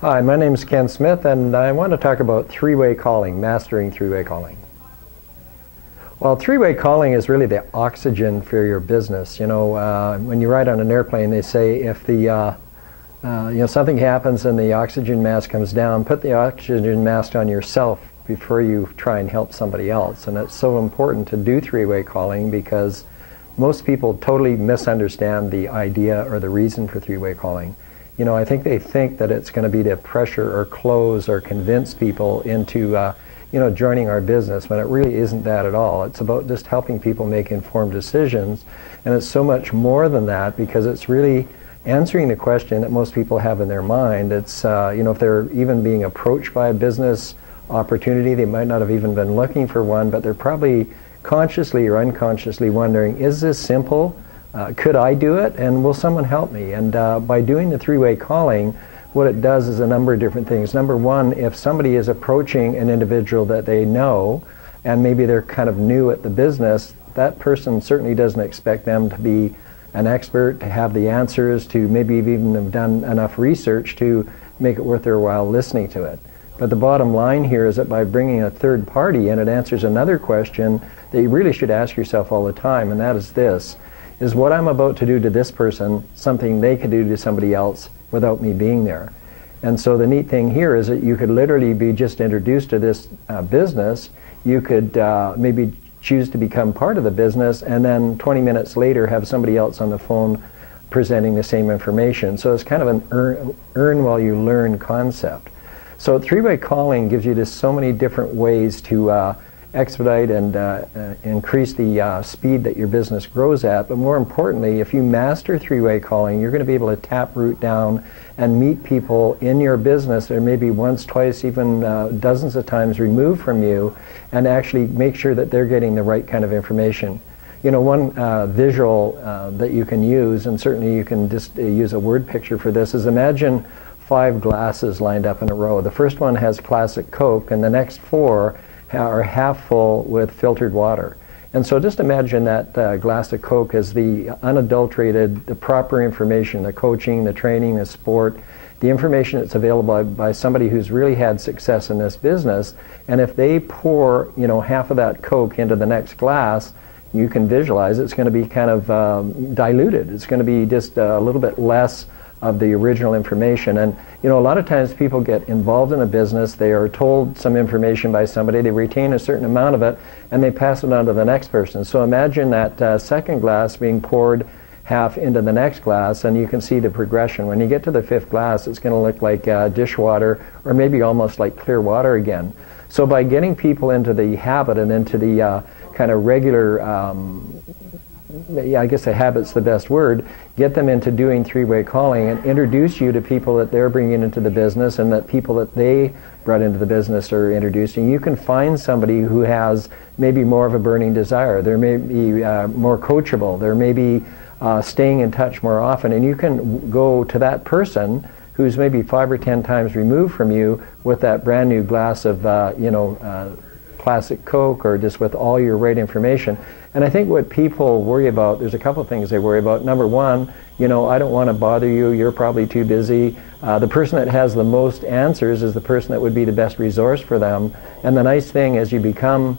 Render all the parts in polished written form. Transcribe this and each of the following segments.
Hi, my name is Ken Smith, and I want to talk about three-way calling, mastering three-way calling. Well, three-way calling is really the oxygen for your business. When you ride on an airplane, they say if something happens and the oxygen mask comes down, put the oxygen mask on yourself before you try and help somebody else. And it's so important to do three-way calling because most people totally misunderstand the idea or the reason for three-way calling. I think they think that it's going to be to pressure or close or convince people into, joining our business, when it really isn't that at all. It's about just helping people make informed decisions, and it's so much more than that because it's really answering the question that most people have in their mind. It's, if they're even being approached by a business opportunity, they might not have even been looking for one, but they're probably consciously or unconsciously wondering, is this simple? Could I do it, and will someone help me? And by doing the three-way calling, what it does is a number of different things. Number one, if somebody is approaching an individual that they know, and maybe they're kind of new at the business, that person certainly doesn't expect them to be an expert, to have the answers, to maybe even have done enough research to make it worth their while listening to it. But the bottom line here is that by bringing a third party in, it answers another question that you really should ask yourself all the time, and that is this: is what I'm about to do to this person something they could do to somebody else without me being there? And so the neat thing here is that you could literally be just introduced to this business. You could maybe choose to become part of the business, and then 20 minutes later have somebody else on the phone presenting the same information. So it's kind of an earn while you learn concept. So three-way calling gives you just so many different ways to expedite and increase the speed that your business grows at. But more importantly, if you master three-way calling, you're going to be able to tap root down and meet people in your business that are maybe once, twice, even dozens of times removed from you, and actually make sure that they're getting the right kind of information. One visual that you can use, and certainly you can just use a word picture for this, is imagine 5 glasses lined up in a row. The first one has classic Coke, and the next 4 are half full with filtered water. And so just imagine that glass of Coke as the unadulterated, the proper information, the coaching, the training, the sport, the information that's available by somebody who's really had success in this business. And if they pour, half of that Coke into the next glass, you can visualize it's going to be kind of diluted. It's going to be just a little bit less of the original information. And a lot of times people get involved in a business, they are told some information by somebody, they retain a certain amount of it, and they pass it on to the next person. So imagine that second glass being poured half into the next glass, and you can see the progression. When you get to the 5th glass, it's going to look like dishwater, or maybe almost like clear water again. So by getting people into the habit and into the kind of regular I guess a habit's the best word, get them into doing three-way calling and introduce you to people that they're bringing into the business and that people that they brought into the business are introducing. You can find somebody who has maybe more of a burning desire. They may be more coachable. They may be staying in touch more often, and you can go to that person who's maybe 5 or 10 times removed from you with that brand new glass of classic Coke, or just with all your right information. And I think what people worry about, there's a couple of things they worry about. Number one, I don't want to bother you, you're probably too busy. The person that has the most answers is the person that would be the best resource for them. And the nice thing, as you become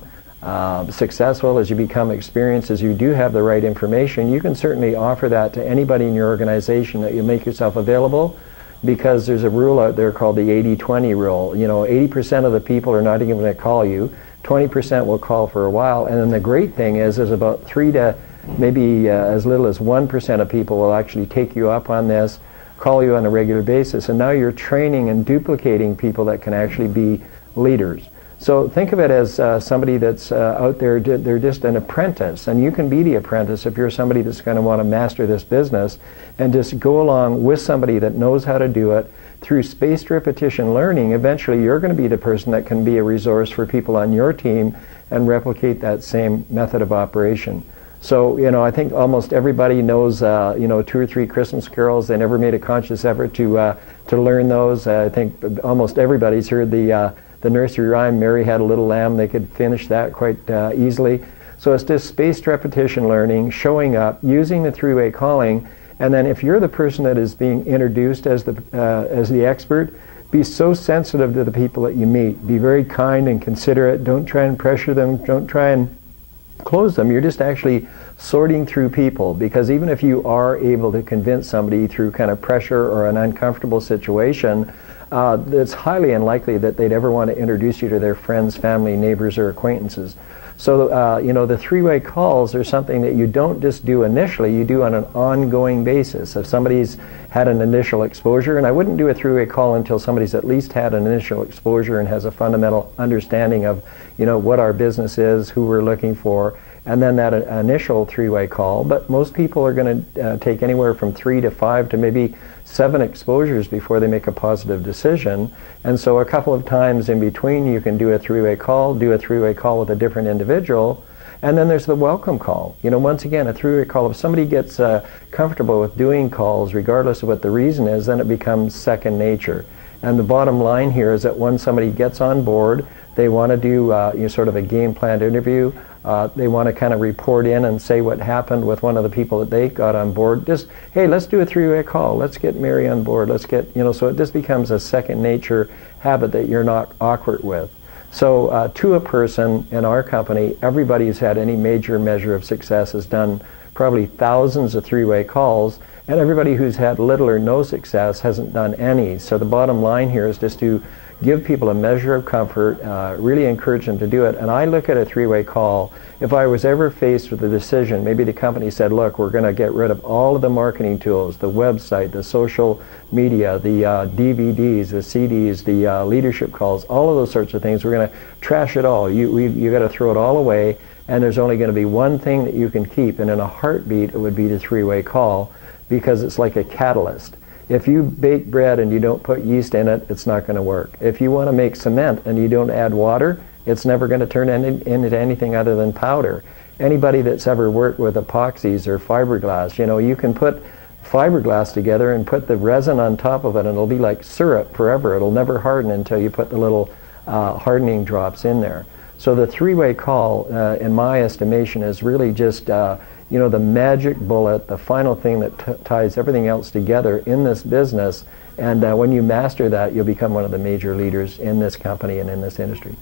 successful, as you become experienced, as you do have the right information, you can certainly offer that to anybody in your organization, that you make yourself available, because there's a rule out there called the 80-20 rule. 80% of the people are not even going to call you, 20% will call for a while, and then the great thing is there's about 3 to maybe as little as 1% of people will actually take you up on this, call you on a regular basis, and now you're training and duplicating people that can actually be leaders. So think of it as somebody that's out there, they're just an apprentice, and you can be the apprentice if you're somebody that's going to want to master this business, and just go along with somebody that knows how to do it. Through spaced repetition learning, eventually you're going to be the person that can be a resource for people on your team and replicate that same method of operation. So, I think almost everybody knows, 2 or 3 Christmas carols. They never made a conscious effort to learn those. I think almost everybody's heard the nursery rhyme, Mary Had a Little Lamb. They could finish that quite easily. So it's just spaced repetition learning, showing up, using the three-way calling, and then if you're the person that is being introduced as the expert, be so sensitive to the people that you meet. Be very kind and considerate. Don't try and pressure them. Don't try and close them. You're just actually sorting through people, because even if you are able to convince somebody through kind of pressure or an uncomfortable situation, it's highly unlikely that they'd ever want to introduce you to their friends, family, neighbors, or acquaintances. So, you know, the three-way calls are something that you don't just do initially, you do on an ongoing basis. If somebody's had an initial exposure, and I wouldn't do a three-way call until somebody's at least had an initial exposure and has a fundamental understanding of, you know, what our business is, who we're looking for, and then that initial three-way call. But most people are going to take anywhere from 3 to 5 to maybe 7 exposures before they make a positive decision. And so a couple of times in between you can do a three-way call, with a different individual, and then there's the welcome call. You know, once again, a three-way call, if somebody gets comfortable with doing calls, regardless of what the reason is, then it becomes second nature. And the bottom line here is that when somebody gets on board, they want to do you know, sort of a game planned interview. They want to kind of report in and say what happened with one of the people that they got on board. Just, hey, let's do a three-way call. Let's get Mary on board. Let's get, you know, so it just becomes a second nature habit that you're not awkward with. So to a person in our company, everybody who's had any major measure of success has done probably thousands of three-way calls, and everybody who's had little or no success hasn't done any. So the bottom line here is just to give people a measure of comfort, really encourage them to do it. And I look at a three-way call, if I was ever faced with a decision, maybe the company said, look, we're going to get rid of all of the marketing tools, the website, the social media, the DVDs, the CDs, the leadership calls, all of those sorts of things, we're going to trash it all. You got to throw it all away, and there's only going to be one thing that you can keep, and in a heartbeat it would be the three-way call, because it's like a catalyst. If you bake bread and you don't put yeast in it, it's not going to work. If you want to make cement and you don't add water, it's never going to turn into anything other than powder. Anybody that's ever worked with epoxies or fiberglass, you know, you can put fiberglass together and put the resin on top of it, and it'll be like syrup forever. It'll never harden until you put the little hardening drops in there. So the three-way call, in my estimation, is really just you know, the magic bullet, the final thing that ties everything else together in this business. And when you master that, you'll become one of the major leaders in this company and in this industry.